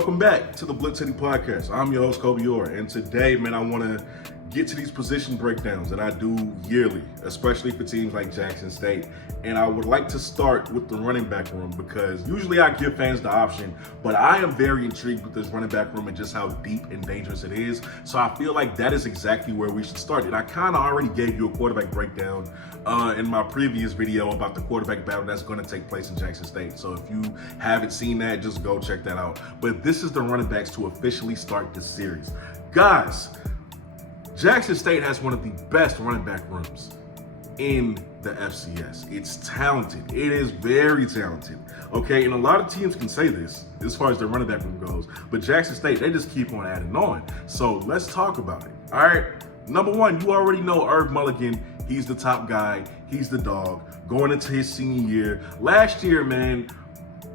Welcome back to the BlitzCity Podcast. I'm your host, Kobe Orr, and today, man, I want to get to these position breakdowns that I do yearly, especially for teams like Jackson State. And I would like to start with the running back room because usually I give fans the option, but I am very intrigued with this running back room and just how deep and dangerous it is. So I feel like that is exactly where we should start. And I kind of already gave you a quarterback breakdown in my previous video about the quarterback battle that's going to take place in Jackson State. So if you haven't seen that, just go check that out. But this is the running backs to officially start this series. Guys, Jackson State has one of the best running back rooms in the FCS. It's talented. It is very talented. Okay, and a lot of teams can say this as far as their running back room goes, but Jackson State, they just keep on adding on. So let's talk about it. All right, number one, you already know Mulligan. He's the top guy. He's the dog. Going into his senior year. Last year, man,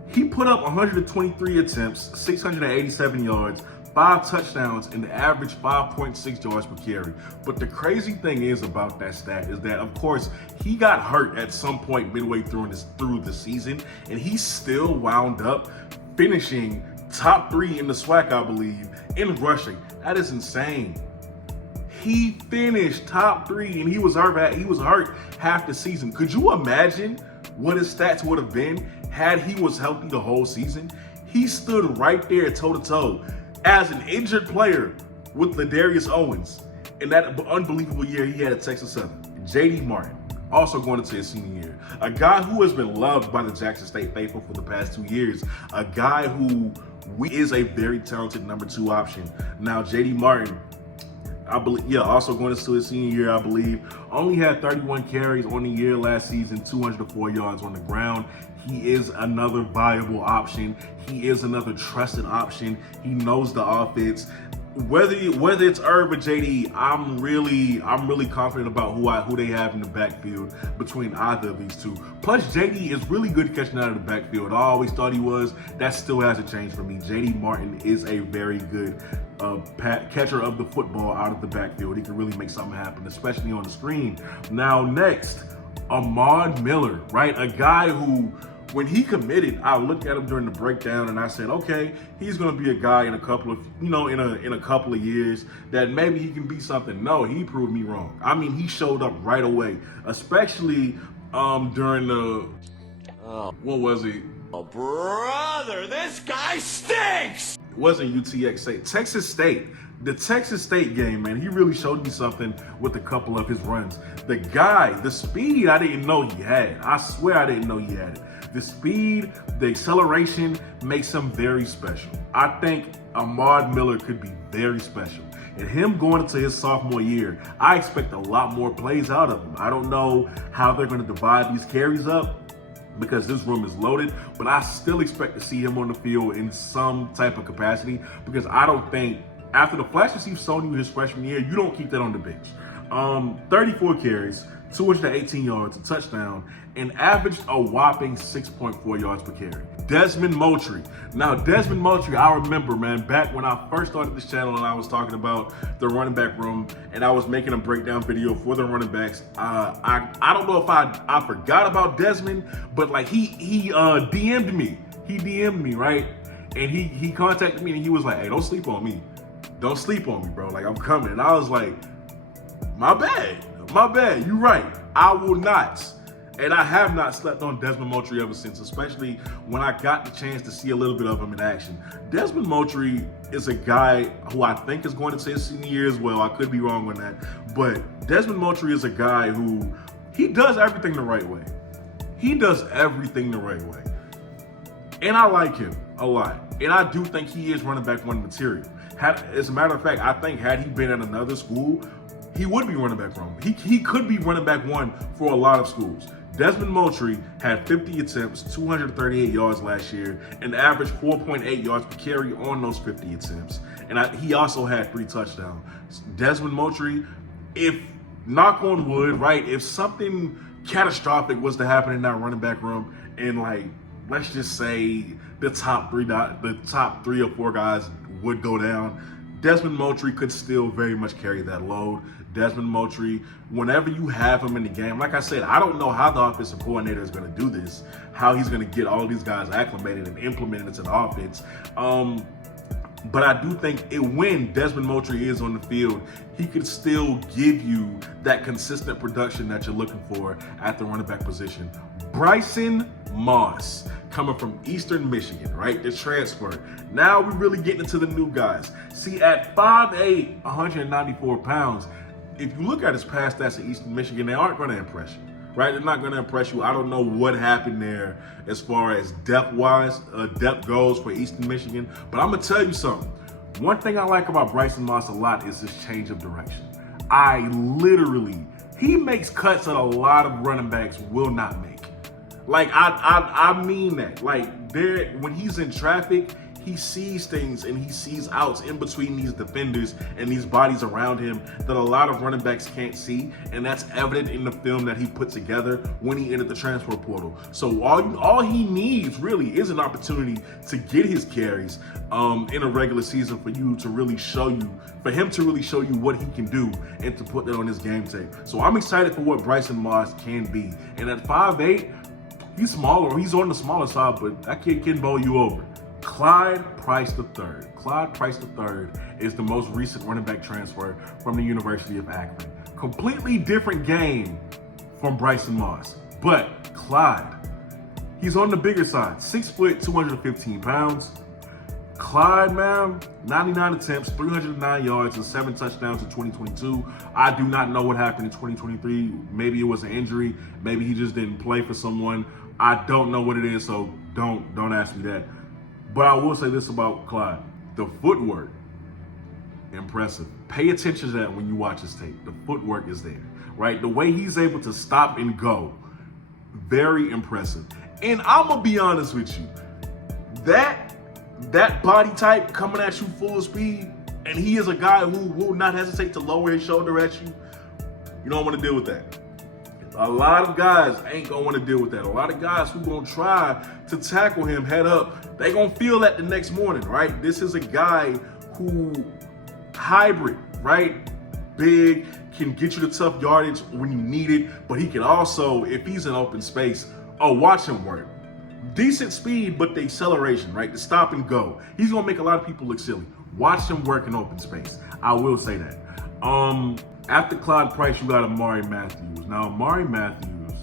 he put up 123 attempts, 687 yards, 5 touchdowns, and the average 5.6 yards per carry. But the crazy thing is about that stat is that, of course, he got hurt at some point midway through the season, and he still wound up finishing top 3 in the SWAC, I believe, in rushing. That is insane. He finished top 3, and he was hurt half the season. Could you imagine what his stats would have been had he was healthy the whole season? He stood right there toe-to-toe as an injured player with Ladarius Owens in that unbelievable year he had at Texas Southern. J.D. Martin, also going into his senior year. A guy who has been loved by the Jackson State faithful for the past 2 years. A guy who is a very talented number 2 option. Now, J.D. Martin, I believe, also going into his senior year, I believe, only had 31 carries on the year last season, 204 yards on the ground. He is another viable option. He is another trusted option. He knows the offense. Whether it's Irv or JD, I'm really confident about who they have in the backfield between either of these two. Plus, JD is really good catching out of the backfield. I always thought he was. That still hasn't changed for me. JD Martin is a very good catcher of the football out of the backfield. He can really make something happen, especially on the screen. Now, next, Ahmad Miller, right? A guy who, when he committed, I looked at him during the breakdown and I said, okay, he's going to be a guy in a couple of, in a couple of years that maybe he can be something. No, he proved me wrong. I mean, he showed up right away, especially during the, what was it? Oh, brother, this guy stinks! It wasn't UTX, Texas State. The Texas State game, man, he really showed me something with a couple of his runs. The guy, the speed I didn't know he had. I swear I didn't know he had it. The speed, the acceleration makes him very special. I think Ahmad Miller could be very special. And him going into his sophomore year, I expect a lot more plays out of him. I don't know how they're going to divide these carries up because this room is loaded, but I still expect to see him on the field in some type of capacity because I don't think, after the flashes he's shown you his freshman year, you don't keep that on the bench. 34 carries, 218 yards, a touchdown, and averaged a whopping 6.4 yards per carry. Desmond Mtry. Now, Desmond Mtry, I remember, man, back when I first started this channel and I was talking about the running back room and I was making a breakdown video for the running backs. I don't know if I forgot about Desmond, but like he DM'd me. He DM'd me, right? And he contacted me and he was like, hey, don't sleep on me. Don't sleep on me, bro. Like, I'm coming. And I was like, my bad. You're right. I will not. And I have not slept on Desmond Mtry ever since, especially when I got the chance to see a little bit of him in action. Desmond Mtry is a guy who I think is going into his senior year as well. I could be wrong on that. But Desmond Mtry is a guy who, he does everything the right way. He does everything the right way. And I like him a lot. And I do think he is running back 1 material. As a matter of fact, I think had he been at another school, he would be running back 1. He could be running back 1 for a lot of schools. Desmond Mtry had 50 attempts, 238 yards last year, and averaged 4.8 yards per carry on those 50 attempts. And he also had 3 touchdowns. Desmond Mtry, if, knock on wood, right, if something catastrophic was to happen in that running back room, and like, let's just say the top 3 or 4 guys would go down, Desmond Mtry could still very much carry that load. Desmond Mtry, whenever you have him in the game, like I said, I don't know how the offensive coordinator is going to do this, how he's going to get all these guys acclimated and implemented into the offense. But I do think when Desmond Mtry is on the field, he could still give you that consistent production that you're looking for at the running back position. Bryson Moss, coming from Eastern Michigan, right? The transfer. Now we're really getting into the new guys. See, at 5'8", 194 pounds, if you look at his past stats at Eastern Michigan, they aren't going to impress you, right? They're not going to impress you. I don't know what happened there as far as depth goes for Eastern Michigan, but I'm going to tell you something. One thing I like about Bryson Moss a lot is his change of direction. He makes cuts that a lot of running backs will not make. Like, I mean that. Like, when he's in traffic, he sees things and he sees outs in between these defenders and these bodies around him that a lot of running backs can't see, and that's evident in the film that he put together when he entered the transfer portal. So all he needs really is an opportunity to get his carries in a regular season for him to really show you what he can do and to put that on his game tape. So I'm excited for what Bryson Moss can be. And at 5'8", he's smaller. He's on the smaller side, but that kid can bowl you over. Clyde Price III. Clyde Price III is the most recent running back transfer from the University of Akron. Completely different game from Bryson Moss. But Clyde, he's on the bigger side. 6 foot, 215 pounds. Clyde, man, 99 attempts, 309 yards, and 7 touchdowns in 2022. I do not know what happened in 2023. Maybe it was an injury. Maybe he just didn't play for someone. I don't know what it is, so don't ask me that. But I will say this about Clyde. The footwork, impressive. Pay attention to that when you watch his tape. The footwork is there, right? The way he's able to stop and go, very impressive. And I'm going to be honest with you. That body type coming at you full speed, and he is a guy who will not hesitate to lower his shoulder at you, you don't want to deal with that. A lot of guys ain't going to want to deal with that. A lot of guys who going to try to tackle him head up, they going to feel that the next morning, right? This is a guy who hybrid, right? Big, can get you the tough yardage when you need it, but he can also, if he's in open space, watch him work. Decent speed, but the acceleration, right? The stop and go. He's going to make a lot of people look silly. Watch him work in open space. I will say that. After Clyde Price, you got Amari Matthews. Now, Amari Matthews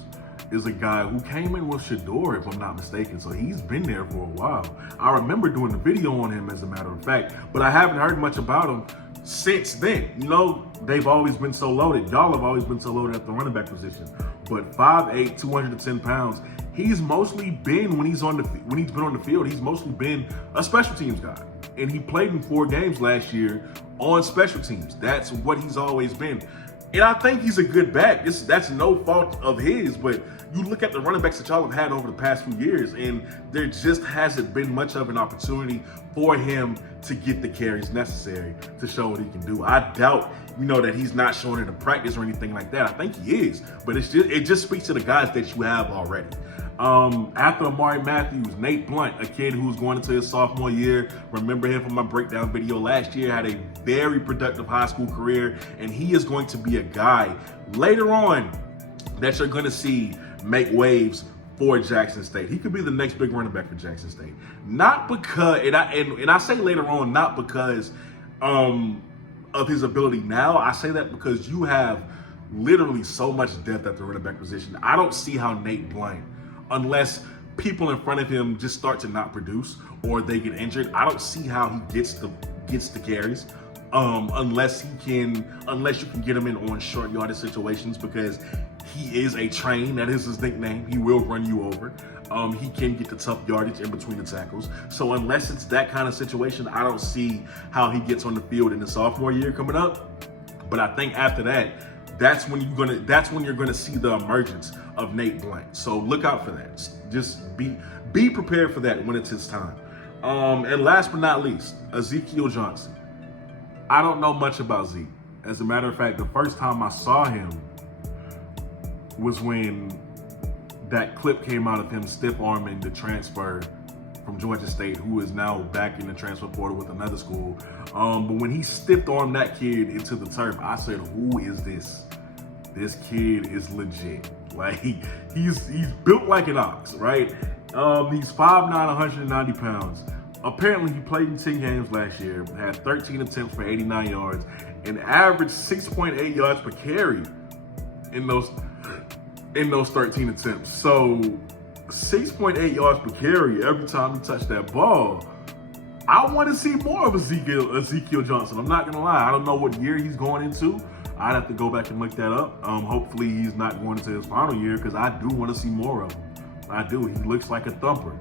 is a guy who came in with Shador, if I'm not mistaken, so he's been there for a while. I remember doing the video on him, as a matter of fact, but I haven't heard much about him since then. You know, they've always been so loaded. Y'all have always been so loaded at the running back position. But 5'8", 210 pounds, he's mostly been, when he's been on the field, he's mostly been a special teams guy. And he played in 4 games last year on special teams. That's what he's always been. And I think he's a good back. That's no fault of his, but you look at the running backs that y'all have had over the past few years, and there just hasn't been much of an opportunity for him to get the carries necessary to show what he can do. I doubt, that he's not showing it in practice or anything like that. I think he is, but it just speaks to the guys that you have already. After Amari Matthews, Nate Blunt, a kid who's going into his sophomore year. Remember him from my breakdown video last year, had a very productive high school career, and he is going to be a guy later on that you're going to see make waves for Jackson State. He could be the next big running back for Jackson State. Not because, and I say later on, not because of his ability now. I say that because you have literally so much depth at the running back position. I don't see how Nate Blunt, unless people in front of him just start to not produce or they get injured, I don't see how he gets the carries. Unless you can get him in on short yardage situations, because he is a train. That is his nickname. He will run you over. He can get the tough yardage in between the tackles. So unless it's that kind of situation, I don't see how he gets on the field in the sophomore year coming up. But I think after that, that's when you're gonna see the emergence of Nate Blunt. So look out for that. Just be prepared for that when it's his time. And last but not least, Ezekiel Johnson. I don't know much about Zeke. As a matter of fact, the first time I saw him was when that clip came out of him stiff-arming the transfer from Georgia State, who is now back in the transfer portal with another school. But when he stiff-armed that kid into the turf, I said, who is this? This kid is legit. Like, he's built like an ox, right? He's 5'9", 190 pounds. Apparently, he played in 10 games last year, had 13 attempts for 89 yards, and averaged 6.8 yards per carry in those 13 attempts. So 6.8 yards per carry every time he touched that ball. I want to see more of Ezekiel Johnson. I'm not gonna lie. I don't know what year he's going into. I'd have to go back and look that up. Hopefully he's not going into his final year, because I do want to see more of him. I do. He looks like a thumper.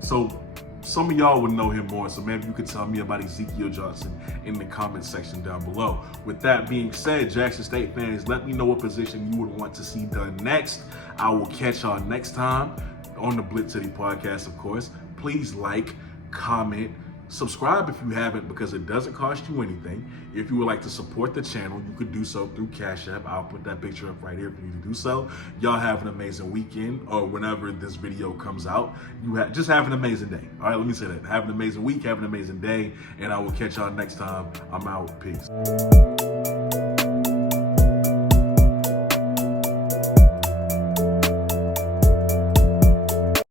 So some of y'all would know him more, so maybe you could tell me about Ezekiel Johnson in the comment section down below. With that being said, Jackson State fans, let me know what position you would want to see done next. I will catch y'all next time on the BlitzCity Podcast, of course. Please like, comment, subscribe if you haven't, because it doesn't cost you anything. If you would like to support the channel, you could do so through Cash App. I'll put that picture up right here for you to do so. Y'all have an amazing weekend, or whenever this video comes out. Just have an amazing day. All right, let me say that. Have an amazing week, have an amazing day, and I will catch y'all next time. I'm out. Peace.